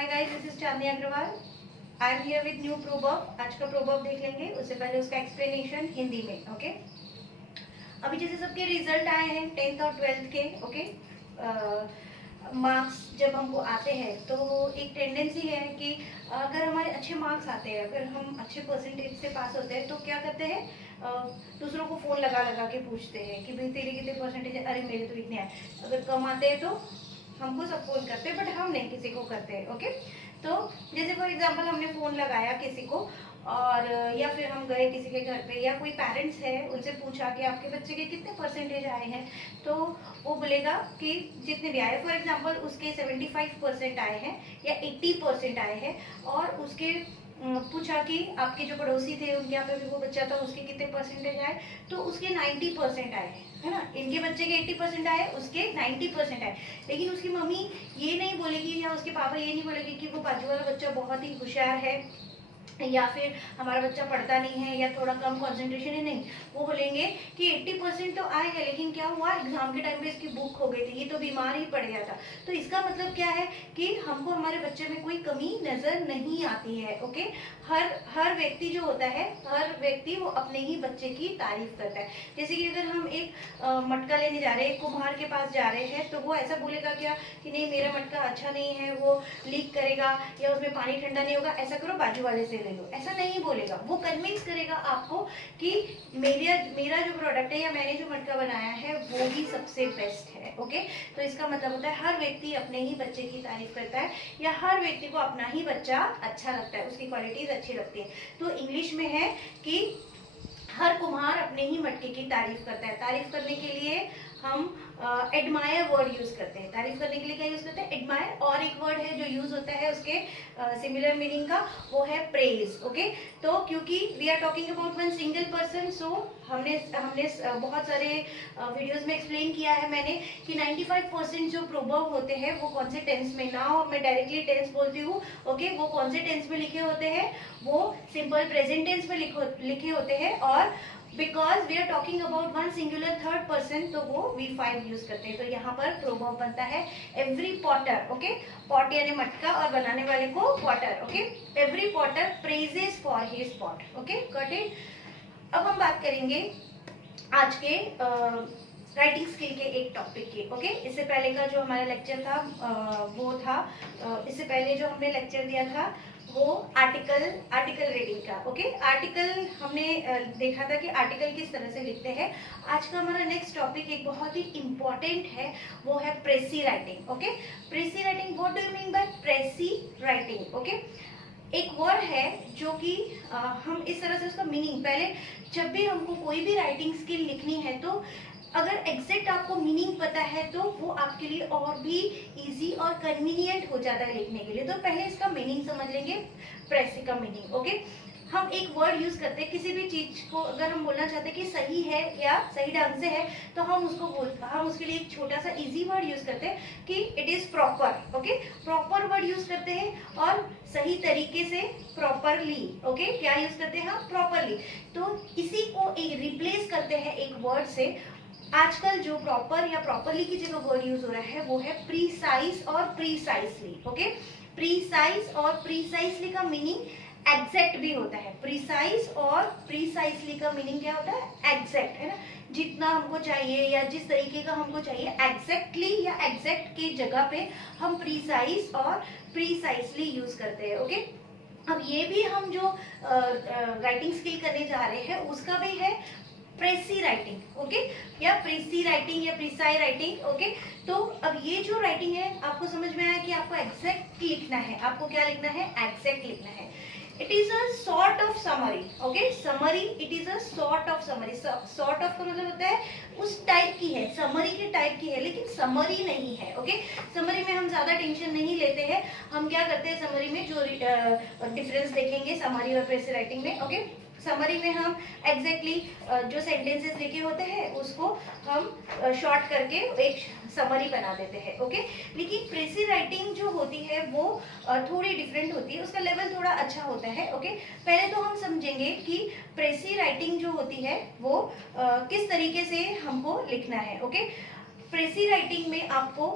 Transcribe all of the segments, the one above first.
Hi guys, this is Chandni Agarwal. I am here with new proverb. आज का proverb देख लेंगे, उससे पहले उसका एक्सप्लेनेशन हिंदी में। ओके अभी जैसे सबके रिजल्ट आए हैं 10th और 12th के। ओके मार्क्स जब हमको आते हैं तो एक टेंडेंसी है कि अगर हमारे अच्छे मार्क्स आते हैं, अगर हम अच्छे परसेंटेज से पास होते हैं तो क्या करते हैं, दूसरों को फ़ोन लगा लगा के पूछते हैं कि भाई तेरे कितने परसेंटेज है, अरे मेरे तो इतने आए। अगर कम आते हैं तो हमको सब फोन करते हैं, बट हम नहीं किसी को करते हैं। ओके तो जैसे फॉर एग्जांपल हमने फ़ोन लगाया किसी को, और या फिर हम गए किसी के घर पे, या कोई पेरेंट्स है उनसे पूछा कि आपके बच्चे के कितने परसेंटेज आए हैं, तो वो बोलेगा कि जितने भी आए। फॉर एग्जांपल उसके 75% आए हैं या 80% आए हैं, और उसके पूछा कि आपके जो पड़ोसी थे उनके यहाँ पे भी वो बच्चा था, उसके कितने परसेंटेज आए, तो उसके 90% आए, है ना। इनके बच्चे के 80% आए, उसके 90% आए। लेकिन उसकी मम्मी ये नहीं बोलेगी या उसके पापा ये नहीं बोलेगी कि वो बाजू वाला बच्चा बहुत ही होशियार है या फिर हमारा बच्चा पढ़ता नहीं है या थोड़ा कम कंसंट्रेशन है। नहीं, वो बोलेंगे कि 80% तो आएगा, लेकिन क्या हुआ, एग्जाम के टाइम पे इसकी बुक हो गई थी, ये तो बीमार ही पड़ गया था। तो इसका मतलब क्या है कि हमको हमारे बच्चे में कोई कमी नजर नहीं आती है। ओके हर हर व्यक्ति जो होता है, हर व्यक्ति वो अपने ही बच्चे की तारीफ करता है। जैसे कि अगर हम एक मटका लेने जा रहे हैं, कुम्हार के पास जा रहे हैं, तो वो ऐसा बोलेगा क्या कि नहीं मेरा मटका अच्छा नहीं है, वो लीक करेगा या उसमें पानी ठंडा नहीं होगा, ऐसा करो बाजू वाले से ले लो, ऐसा नहीं बोलेगा। वो कन्विंस करेगा आपको कि मेरा जो प्रोडक्ट है या मैंने जो मटका बनाया है वो ही सबसे बेस्ट है। ओके तो इसका मतलब होता है हर व्यक्ति अपने ही बच्चे की तारीफ करता है, या हर व्यक्ति को अपना ही बच्चा अच्छा लगता है, उसकी क्वालिटीज अच्छी लगती है। तो इंग्लिश में है कि हर कुम्हार अपने ही मटके की तारीफ करता है। तारीफ करने के लिए हम एडमायर वर्ड यूज करते हैं। तारीफ करने के लिए क्या यूज करते हैं, एडमायर। और एक वर्ड है जो यूज होता है उसके सिमिलर मीनिंग का, वो है प्रेज। ओके तो क्योंकि we are talking about one single person, so हमने हमने बहुत सारे वीडियोस में एक्सप्लेन किया है मैंने कि 95% जो प्रोवर्ब होते हैं वो कौन से टेंस में, ना मैं डायरेक्टली टेंस बोलती हूँ, ओके वो कौन से टेंस में लिखे होते हैं, वो सिंपल प्रेजेंट टेंस में लिखे होते हैं। और because we are talking about one singular third person, तो वो V5 यूज करते हैं। तो यहाँ पर प्रोवर्ब बनता है एवरी पॉटर। ओके पॉट यानी मटका और बनाने वाले को Potter. Okay every Potter praises for his pot. Okay got it. अब हम बात करेंगे आज के राइटिंग स्किल के एक टॉपिक की। ओके इससे पहले का जो हमारा लेक्चर था वो था इससे पहले जो हमने लेक्चर दिया था वो आर्टिकल रीडिंग का। ओके आर्टिकल हमने देखा था कि आर्टिकल किस तरह से लिखते हैं। आज का हमारा नेक्स्ट टॉपिक एक बहुत ही इंपॉर्टेंट है, वो है precis writing. Okay प्रेसी writing, what do you mean by प्रेसी writing. Okay एक वर्ड है जो कि हम इस तरह से उसका मीनिंग, पहले जब भी हमको कोई भी राइटिंग स्किल लिखनी है तो अगर एग्जैक्ट आपको मीनिंग पता है तो वो आपके लिए और भी इजी और कन्वीनियंट हो जाता है लिखने के लिए। तो पहले इसका मीनिंग समझ लेंगे, प्रेसी का मीनिंग। ओके हम एक वर्ड यूज करते हैं किसी भी चीज को, अगर हम बोलना चाहते हैं कि सही है या सही ढंग से है, तो हम उसके लिए एक छोटा सा इजी वर्ड यूज करते हैं कि it is proper. Okay proper word use करते हैं, और सही तरीके से, प्रॉपरली। ओके क्या यूज करते हैं हम, प्रॉपरली। तो इसी को रिप्लेस करते हैं एक वर्ड से। आजकल जो प्रॉपर या प्रॉपरली की जगह वर्ड यूज हो रहा है वो है प्रीसाइज और प्रीसाइसली। ओके प्रीसाइज और प्रीसाइसली का मीनिंग एग्जैक्ट भी होता है। प्रीसाइज और प्रीसाइसली का मीनिंग क्या होता है, एग्जैक्ट, है ना। जितना हमको चाहिए या जिस तरीके का हमको चाहिए एग्जैक्टली या एग्जैक्ट की जगह पे हम प्रीसाइज और प्रीसाइसली यूज करते हैं। ओके अब ये भी हम जो राइटिंग स्किल करने जा रहे हैं उसका भी है प्रेसी राइटिंग। ओके या प्रेसी राइटिंग या प्रिसाई राइटिंग। ओके तो अब ये जो राइटिंग है आपको समझ में आया कि आपको एग्जैक्ट लिखना है। आपको क्या लिखना है, एग्जैक्ट लिखना है। It is a sort of summary. Okay summary, it is a sort of summary. Sort of का मतलब होता है उस टाइप की है, समरी के टाइप की है, लेकिन समरी नहीं है। ओके समरी में हम ज्यादा टेंशन नहीं लेते हैं। हम क्या करते हैं समरी में, जो डिफरेंस देखेंगे समरी और प्रेसी राइटिंग में। ओके समरी में हम एग्जैक्टली जो सेंटेंसेस लिखे होते हैं उसको हम शॉर्ट करके एक समरी बना देते हैं। ओके लेकिन प्रेसी राइटिंग जो होती है वो थोड़ी डिफरेंट होती है, उसका लेवल थोड़ा अच्छा होता है। ओके पहले तो हम समझेंगे कि प्रेसी राइटिंग जो होती है वो किस तरीके से हमको लिखना है। ओके प्रेसी राइटिंग में आपको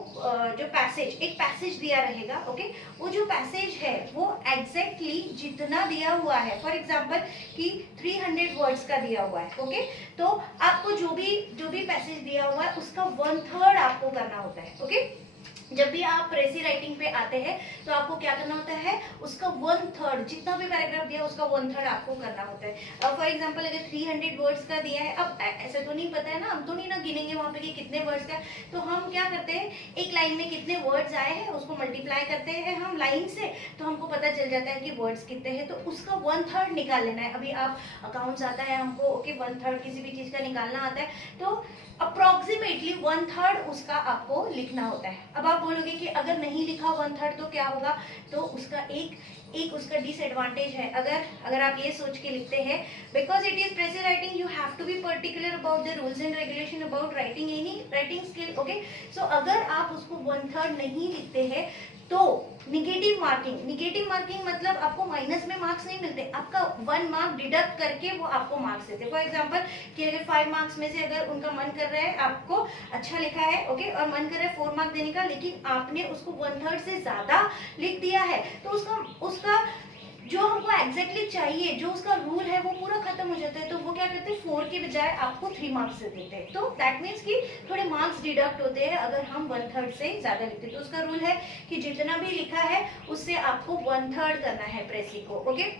जो पैसेज, एक पैसेज दिया रहेगा, ओके, वो जो पैसेज है वो एग्जैक्टली जितना दिया हुआ है, फॉर एग्जांपल कि 300 वर्ड्स का दिया हुआ है, ओके, तो आपको जो भी पैसेज दिया हुआ है उसका 1/3 आपको करना होता है, ओके। जब भी आप प्रेसी राइटिंग पे आते हैं तो आपको क्या करना होता है, उसका 1/3, जितना भी पैराग्राफ दिया उसका 1/3 आपको करना होता है। फॉर एग्जांपल अगर 300 वर्ड्स का दिया है, अब ऐसे तो नहीं पता है ना, हम तो नहीं ना गिनेंगे वहां पे कि कितने वर्ड्स का, तो हम क्या करते हैं, एक लाइन में कितने वर्ड्स आए हैं उसको मल्टीप्लाई करते हैं हम लाइन से, तो हमको पता चल जाता है कि वर्ड्स कितने हैं, तो उसका 1/3 निकाल लेना है। अभी आप अकाउंट्स आता है हमको, ओके, 1/3 किसी भी चीज का निकालना आता है, तो अप्रोक्सीमेटली 1/3 उसका आपको लिखना होता है। अब आप बोलोगे कि अगर नहीं लिखा 1/3 तो क्या होगा, तो उसका एक उसका डिसएडवांटेज है। अगर आप ये सोच के लिखते हैं, because it is precis writing, you have to be particular about the rules and regulation about writing any writing skill, okay. So अगर आप उसको 1/3 नहीं लिखते हैं तो निगेटिव मार्किंग मतलब आपको माइनस में मार्क्स नहीं मिलते, आपका 1 मार्क डिडक्ट करके वो आपको मार्क्स देते। फॉर एग्जांपल कि अगर 5 मार्क्स में से अगर उनका मन कर रहा है, आपको अच्छा लिखा है, ओके, और मन कर रहा है 4 मार्क देने का, लेकिन आपने उसको 1/3 से ज्यादा लिख दिया है, तो उसका जो हमको एग्जैक्टली चाहिए, जो उसका रूल है वो पूरा खत्म हो जाता है। तो वो क्या करते हैं, 4 के बजाय आपको 3 मार्क्स से देते हैं, तो दैट मीन्स कि थोड़े मार्क्स डिडक्ट होते हैं अगर हम 1/3 से ज्यादा लिखते हैं। तो उसका रूल है कि जितना भी लिखा है उससे आपको 1/3 करना है प्रेसी को, ओके।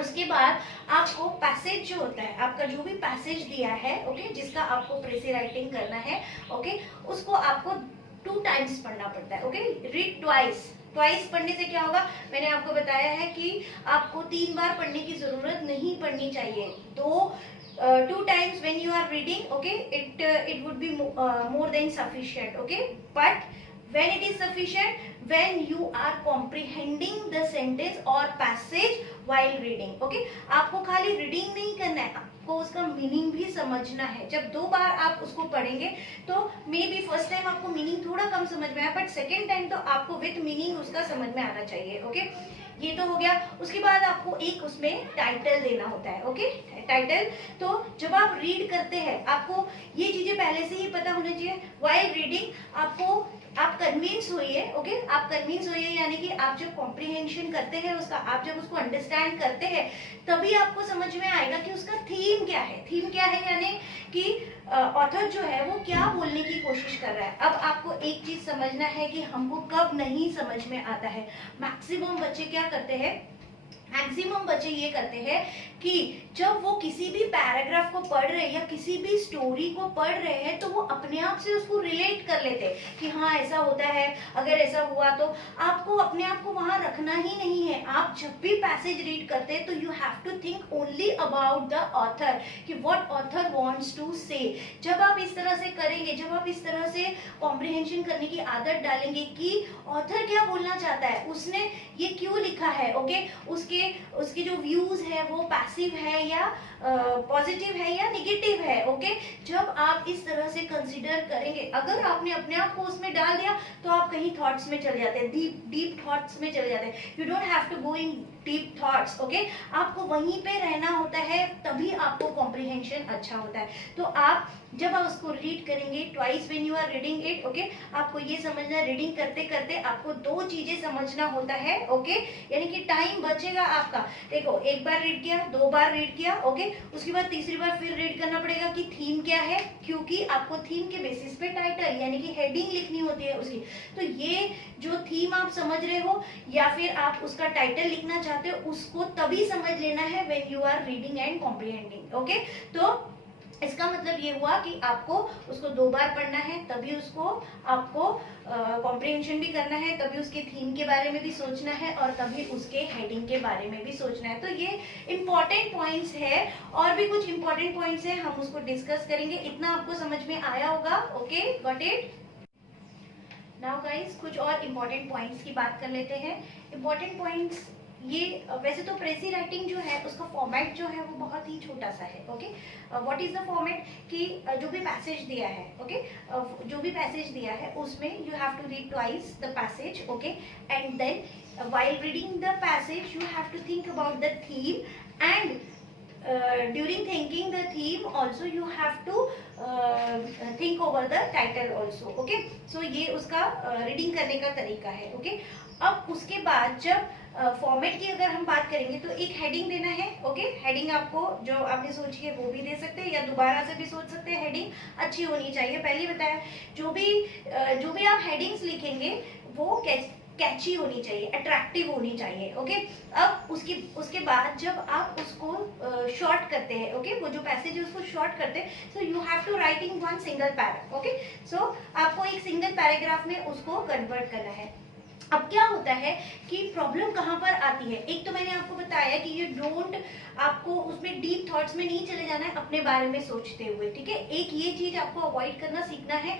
उसके बाद आपको पैसेज जो होता है, आपका जो भी पैसेज दिया है, ओके, जिसका आपको प्रेसी राइटिंग करना है, ओके, उसको आपको 2 टाइम्स पढ़ना पड़ता है, ओके। रीड ट्वाइस पढ़ने से क्या होगा, मैंने आपको बताया है कि आपको 3 बार पढ़ने की जरूरत नहीं पड़नी चाहिए। 2 times when you are reading, okay, it would be more than sufficient, okay, but when it is sufficient when you are comprehending the sentence or passage while reading, okay। आपको खाली रीडिंग नहीं करना है, आपको उसका मीनिंग भी समझना है। जब 2 बार आप उसको पढ़ेंगे तो मे बी फर्स्ट टाइम आपको मीनिंग थोड़ा कम समझ में आया, बट सेकेंड टाइम तो आपको विथ मीनिंग उसका समझ में आना चाहिए, ओके। ये तो हो गया। उसके बाद आपको एक उसमें टाइटल देना होता है, ओके, टाइटल। तो जब आप रीड करते हैं आपको ये चीजें पहले से ही पता होना चाहिए। व्हाइल रीडिंग आप कन्विंस होइए, ओके, आप कन्विंस होइए, यानी कि आप जब कॉम्प्रिहेंशन करते हैं उसका, आप जब उसको अंडरस्टैंड करते हैं तभी आपको समझ में आएगा कि उसका थीम क्या है। थीम क्या है यानी कि ऑथर जो है वो क्या बोलने की कोशिश कर रहा है। अब आपको एक चीज समझना है कि हमको कब नहीं समझ में आता है। मैक्सिमम बच्चे क्या करते हैं, मैक्सिमम बच्चे ये करते हैं कि जब वो किसी भी पैराग्राफ को पढ़ रहे हैं या किसी भी स्टोरी को पढ़ रहे हैं तो वो अपने आप से उसको रिलेट कर लेते हैं कि हाँ ऐसा होता है, अगर ऐसा हुआ तो। आपको अपने आप को वहां रखना ही नहीं है। आप जब भी पैसेज रीड करते हैं तो you have to think only about the author कि what author wants to say. जब आप इस तरह से करेंगे, जब आप इस तरह से कॉम्प्रिहेंशन करने की आदत डालेंगे कि ऑथर क्या बोलना चाहता है, उसने ये क्यों लिखा है, ओके, उसके जो व्यूज है वो पैसिव है या पॉजिटिव है या निगेटिव है, ओके। जब आप इस तरह से कंसीडर करेंगे, अगर आपने अपने आप को उसमें डाल दिया तो आप कहीं थॉट्स में चले जाते हैं, डीप थॉट्स में चले जाते हैं। You don't have to go in deep thoughts, okay. आपको वहीं पे रहना होता है, तभी आपको कॉम्प्रिहेंशन अच्छा होता है। तो आप जब आप उसको रीड करेंगे, twice when you are reading it, okay, आपको ये समझना, रीडिंग करते करते आपको 2 चीजें समझना होता है, ओके, यानी कि टाइम बचेगा आपका। देखो, एक बार रीड किया, 2 बार रीड किया, ओके, उसके बाद तीसरी बार फिर रीड करना पड़ेगा कि थीम क्या है, क्योंकि आपको थीम के बेसिस पे टाइटल यानी कि हेडिंग लिखनी होती है उसकी। तो ये जो थीम आप समझ रहे हो या फिर आप उसका टाइटल लिखना चाहते हो, उसको तभी समझ लेना है when you are reading and comprehending, okay. तो इसका मतलब ये हुआ कि आपको उसको 2 बार पढ़ना है, तभी उसको आपको कॉम्प्रिहेंशन भी करना है, तभी उसके थीम के बारे में भी सोचना है और तभी उसके हेडिंग के बारे में भी सोचना है। तो ये इंपॉर्टेंट पॉइंट्स है, और भी कुछ इंपॉर्टेंट पॉइंट्स है, हम उसको डिस्कस करेंगे। इतना आपको समझ में आया होगा, okay, got it. Now guys, कुछ और इम्पोर्टेंट पॉइंट्स की बात कर लेते हैं। इम्पोर्टेंट पॉइंट्स ये, वैसे तो प्रेसी राइटिंग जो है उसका फॉर्मेट जो है वो बहुत ही छोटा सा है, okay. What is the format कि जो भी पैसेज दिया है, ओके, जो भी पैसेज दिया है उसमें you have to read twice the passage, okay, and then while reading the passage you have to think about the theme and during thinking the theme also you have to think over the title also. Okay, so ये उसका reading करने का तरीका है. Okay, अब उसके बाद जब फॉर्मेट की अगर हम बात करेंगे तो एक हेडिंग देना है. ओके, हेडिंग आपको जो आपने सोची है वो भी दे सकते हैं या दोबारा से भी सोच सकते हैं. हेडिंग अच्छी होनी चाहिए. पहले ही बताया, जो भी आप हेडिंग्स लिखेंगे वो कैची होनी चाहिए, अट्रैक्टिव होनी चाहिए. ओके, अब उसके बाद जब आप उसको शॉर्ट करते हैं, ओके, वो जो पैसेज है उसको शॉर्ट करते हैं, so you have to write in one single para. Okay, so आपको एक सिंगल पैराग्राफ में उसको कन्वर्ट करना है. अब क्या होता है कि प्रॉब्लम कहाँ पर आती है. एक तो मैंने आपको बताया कि ये डोंट, आपको उसमें डीप थॉट्स में नहीं चले जाना है अपने बारे में सोचते हुए. ठीक है, एक ये चीज आपको अवॉइड करना सीखना है.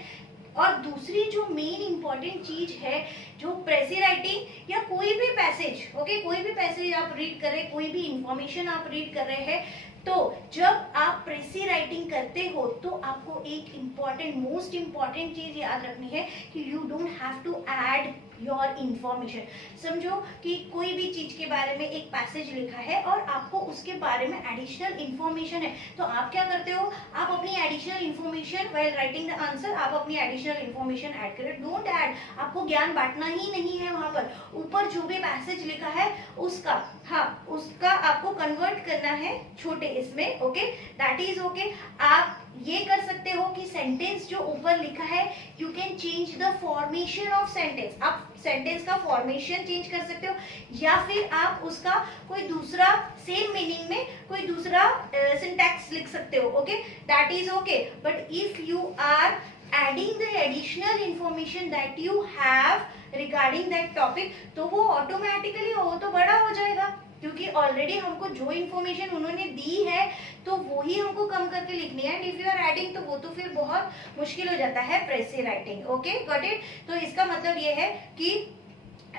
और दूसरी जो मेन इंपॉर्टेंट चीज है, जो प्रेसी राइटिंग या कोई भी पैसेज, ओके, कोई भी पैसेज आप रीड कर रहे हैं, कोई भी इंफॉर्मेशन आप रीड कर रहे हैं, तो जब आप प्रेसी राइटिंग करते हो तो आपको एक इम्पॉर्टेंट, मोस्ट इम्पॉर्टेंट चीज याद रखनी है कि you don't have to add your information. समझो कि कोई भी चीज के बारे में एक पैसेज लिखा है और आपको उसके बारे में एडिशनल इंफॉर्मेशन है, तो आप क्या करते हो, आप अपनी additional information while writing the answer, आप अपनी एडिशनल इंफॉर्मेशन ऐड करें. डोंट ऐड, आपको ज्ञान बांटना ही नहीं है. वहां पर ऊपर जो भी पैसेज लिखा है उसका, हाँ, उसका आपको कन्वर्ट करना है छोटे इसमें. Okay, that is okay. आप ये कर सकते हो कि सेंटेंस जो ऊपर लिखा है, you can change the formation of sentence. आप सेंटेंस का फॉर्मेशन चेंज कर सकते हो, या फिर आप उसका कोई दूसरा सेम मीनिंग में कोई दूसरा सिंटैक्स लिख सकते हो. Okay, that is okay. But if you are adding the additional information that you have regarding that topic, तो वो ऑटोमेटिकली वो तो बड़ा हो जाएगा, क्योंकि ऑलरेडी हमको जो इन्फॉर्मेशन उन्होंने दी है तो वो ही हमको कम करके लिखनी है. And if you are adding, तो वो तो फिर बहुत मुश्किल हो जाता है precis writing. Okay, got it. तो इसका मतलब ये है कि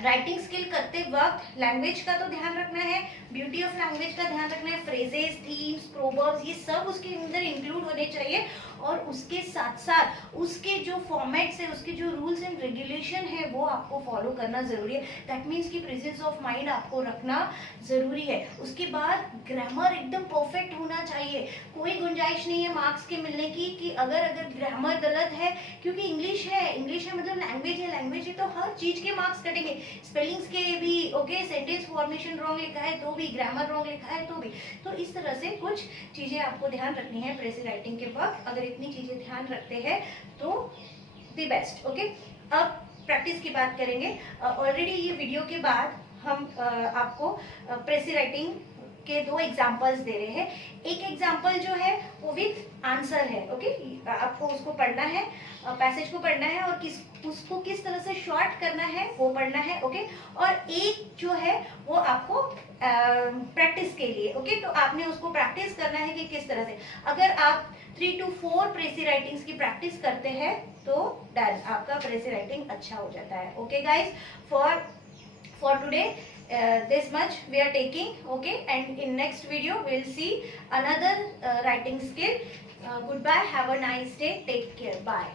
राइटिंग स्किल करते वक्त लैंग्वेज का तो ध्यान रखना है, ब्यूटी ऑफ लैंग्वेज का ध्यान रखना है, फ्रेजेस, थीम्स, प्रोवर्ब्स, ये सब उसके अंदर इंक्लूड होने चाहिए. और उसके साथ साथ उसके जो फॉर्मेट्स है, उसके जो रूल्स एंड रेगुलेशन है, वो आपको फॉलो करना जरूरी है. दैट मीन्स कि प्रेजेंस ऑफ माइंड आपको रखना जरूरी है. उसके बाद ग्रामर एकदम परफेक्ट होना चाहिए. कोई गुंजाइश नहीं है मार्क्स के मिलने की कि अगर ग्रामर गलत है, क्योंकि इंग्लिश है मतलब लैंग्वेज है तो हर चीज के मार्क्स कटेंगे. स्पेलिंग्स के भी, ओके, सेंटेंस फॉर्मेशन रॉन्ग लिखा है तो भी, ग्रामर रॉन्ग लिखा है तो भी. तो इस तरह से कुछ चीजें आपको ध्यान रखनी है प्रेसी राइटिंग के वक्त. अगर इतनी चीजें ध्यान रखते हैं तो द बेस्ट. ओके, अब प्रैक्टिस की बात करेंगे. ऑलरेडी ये वीडियो के बाद हम आपको प्रेसी राइटिंग के 2 एग्जाम्पल्स दे रहे हैं. एक एग्जाम्पल जो है वो विथ आंसर है. ओके, आपको उसको पढ़ना है, पैसेज को पढ़ना है और उसको किस तरह से शॉर्ट करना है वो पढ़ना है. ओके, और एक जो है वो आपको प्रैक्टिस के लिए. ओके, तो आपने उसको प्रैक्टिस करना है कि किस तरह से. अगर आप 3 to 4 प्रेसी राइटिंग्स की प्रैक्टिस करते हैं तो डन, आपका प्रेसी राइटिंग अच्छा हो जाता है. Okay guys, for today this much we are taking. Okay, and in next video we'll see another writing skill. Goodbye, have a nice day, take care, bye.